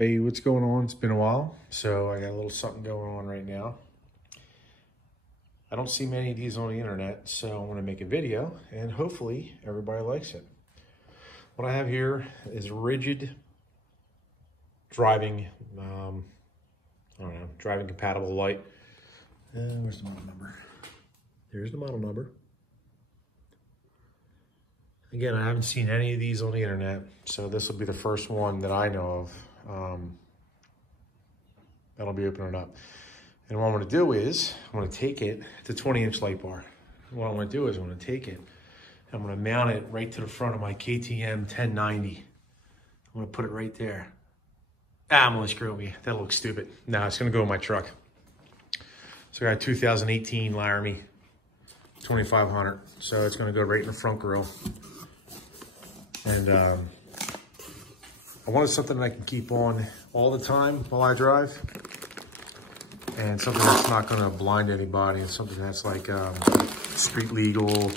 Hey, what's going on? It's been a while, so I got a little something going on right now. I don't see many of these on the internet, so I want to make a video, and hopefully everybody likes it. What I have here is Ridgid driving, driving compatible light. Where's the model number? There's the model number. Again, I haven't seen any of these on the internet, so this will be the first one that I know of that'll be opening up. And what I'm going to do is, I'm going to take it, it's a 20-inch light bar. What I'm going to do is I'm going to take it, and I'm going to mount it right to the front of my KTM 1090. I'm going to put it right there. I'm going to screw with me. That looks stupid. No, it's going to go in my truck. So I got a 2018 Laramie 2500. So it's going to go right in the front grille. And I wanted something that I can keep on all the time while I drive. And something that's not going to blind anybody. And something that's like street legal,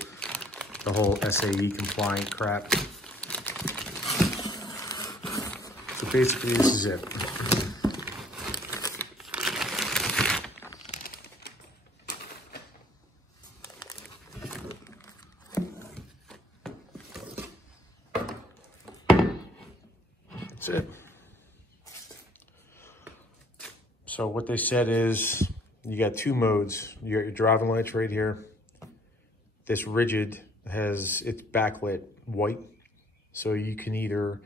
the whole SAE compliant crap. So basically this is it. That's it. So what they said is you got two modes. You got your driving lights right here. This Ridgid has its backlit white. So you can either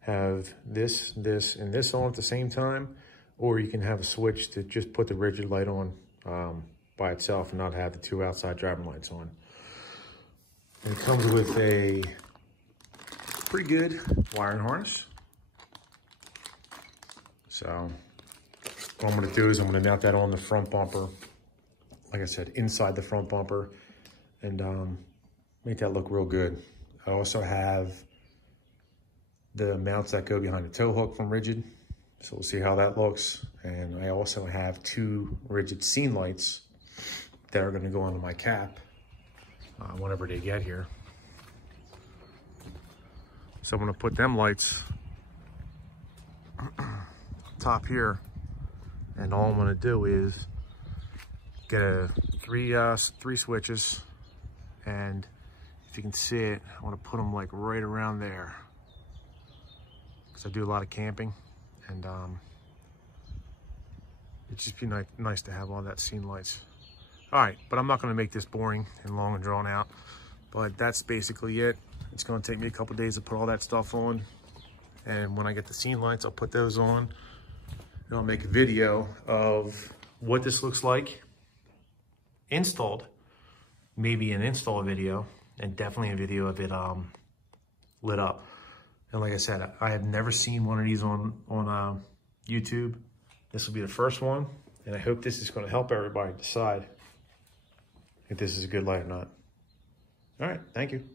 have this, and this on at the same time, or you can have a switch to just put the Ridgid light on by itself and not have the two outside driving lights on. And it comes with a pretty good wiring harness. So what I'm going to do is I'm going to mount that on the front bumper, like I said, inside the front bumper, and make that look real good. I also have the mounts that go behind the tow hook from Ridgid, so we'll see how that looks. And I also have two Ridgid scene lights that are going to go onto my cap whenever they get here. So I'm going to put them lights top here, and all I'm going to do is get three switches, and if you can see it, I want to put them like right around there because I do a lot of camping, and it'd just be nice to have all that scene lights. All right, but I'm not going to make this boring and long and drawn out, but that's basically it. It's going to take me a couple days to put all that stuff on, and when I get the scene lights, I'll put those on. And I'll make a video of what this looks like installed, maybe an install video, and definitely a video of it lit up. And like I said, I have never seen one of these on YouTube. This will be the first one, and I hope this is going to help everybody decide if this is a good light or not. All right, thank you.